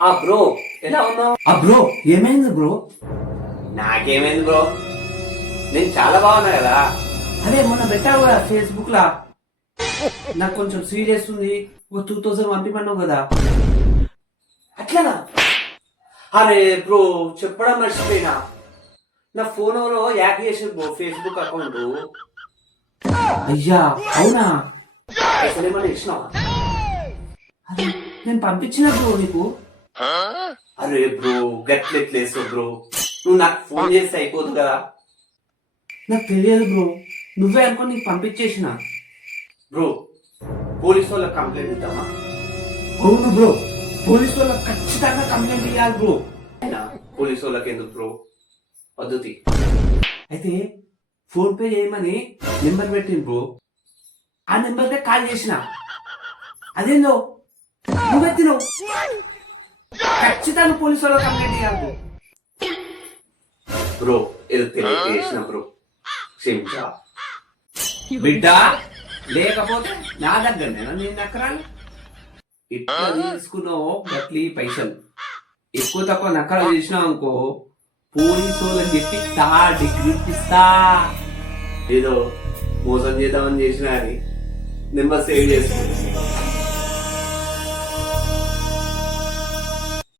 ఆ బ్రో ఎలా ఉన్నావు? ఆ బ్రో ఏమైంది బ్రో? నాకేమైంది బ్రో? నేను చాలా బాగున్నా కదా. అదే మొన్న పెట్టావు కదా ఫేస్బుక్ లా. నాకు కొంచెం సీరియస్ ఉంది. ఒక టూ థౌసండ్ పంపిమన్నావు కదా. అట్లనా? అరే బ్రో చెప్పడం మర్చిపోయినా. నా ఫోన్లో యాక్ చేసి బ్రో ఫేస్బుక్ అకౌంట్ అయ్యా అవునా? అసలు ఏమైనా ఇచ్చినావా? అదే నేను పంపించిన బ్రో నీకు. అరే బ్రో గట్లెట్లేసు బ్రో? నువ్వు నాకు ఫోన్ చేస్తే అయిపోదు కదా. నాకు తెలియదు బ్రో. నువ్వే అనుకో నీకు పంపించేసిన. బ్రో పోలీస్ వాళ్ళకి కంప్లైంట్ ఇద్దామా? అవును బ్రో. పోలీసు వాళ్ళకి ఖచ్చితంగా కంప్లైంట్ ఇవ్వాలి బ్రో. అయినా పోలీస్ వాళ్ళకి ఎందుకు బ్రో? పద్ధతి. అయితే ఫోన్ పే చేయమని నెంబర్ పెట్టింది బ్రో. ఆ నెంబర్కే కాల్ చేసిన. అదేందో? నువ్వెత్తినవు ఖచ్చితంగా పోలీసు వాళ్ళకి కంప్లైంట్ ఇవ్వాలి. బ్రో బ్రో ఏదో తెలియక చేసిన బ్రో. క్షమించా బిడ్డ లేకపోతే నా దగ్గర నేను నక్కరాలు ఇట్లా తీసుకున్నావు గట్లి పైసలు. ఎక్కువ తక్కువ నక్కరాలు చేసినావు అనుకో పోలీసు వాళ్ళకి చెప్పి తా డిగ్రీ ఇస్తా ఏదో మోసం చేద్దామని చేసిన అని నెంబర్ సేవ్ చేసుకుంటుంది